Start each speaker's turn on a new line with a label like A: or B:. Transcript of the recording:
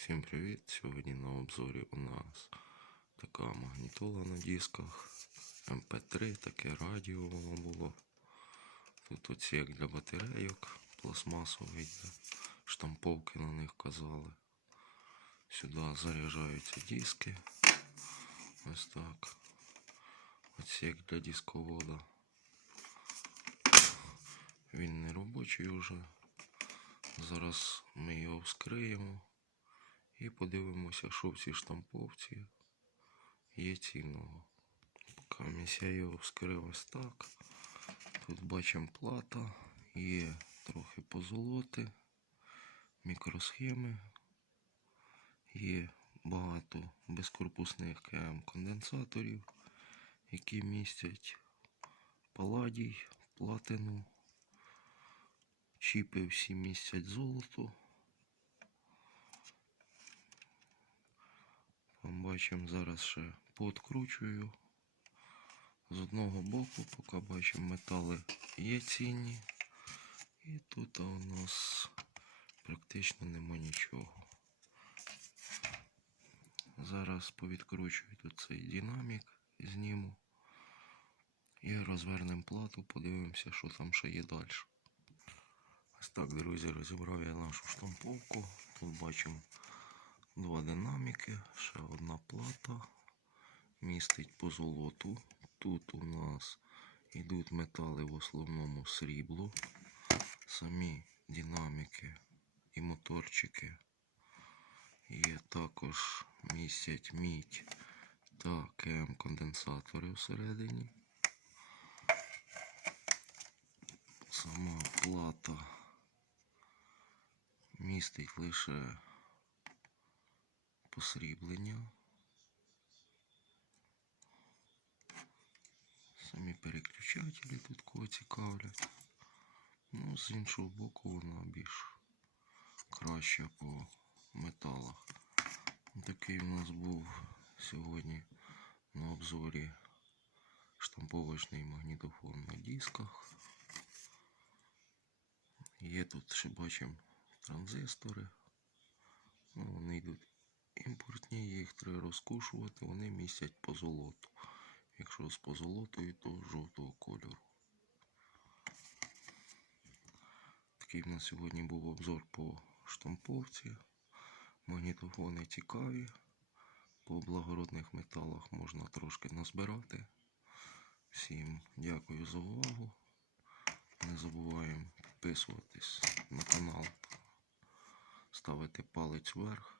A: Всім привіт! Сьогодні на обзорі у нас така магнітола на дисках. МП3, таке радіо воно було. Тут оцік для батарейок пластмасовий, штамповки на них казали. Сюди заряджаються диски. Ось так. Отсек для дисковода. Він не робочий уже. Зараз ми його вскриємо і подивимося, що в цій штамповці є цінного. Поки я його вскрив ось так. Тут бачимо плата, є трохи позолоти, мікросхеми, є багато безкорпусних КМ конденсаторів, які містять паладій, платину, чіпи всі містять золото. Бачимо зараз ще пооткручую. З одного боку, поки бачимо метали є цінні. І тут у нас практично нема нічого. Зараз повідкручую тут цей динамік, зніму. І розвернемо плату, подивимося, що там ще є далі. Ось так, друзі, розібрав я нашу штамповку. Тут бачимо два динаміки, ще одна плата. Містить по золоту. Тут у нас йдуть метали в основному срібло. Самі динаміки і моторчики. Є також містять мідь та КМ конденсатори всередині. Сама плата містить лише посріблення. Самі переключателі тут кого цікавлять. Ну, з іншого боку, вона більш краще по металах. Такий у нас був сьогодні на обзорі штамповочний магнітофон на дисках. Є тут ще бачимо транзистори. Ну, вони йдуть імпортні, їх треба розкушувати, вони містять позолоту. Якщо з позолотою, то жовтого кольору. Такий в нас сьогодні був обзор по штамповці. Магнітофони цікаві. По благородних металах можна трошки назбирати. Всім дякую за увагу. Не забуваємо підписуватись на канал, ставити палець вверх.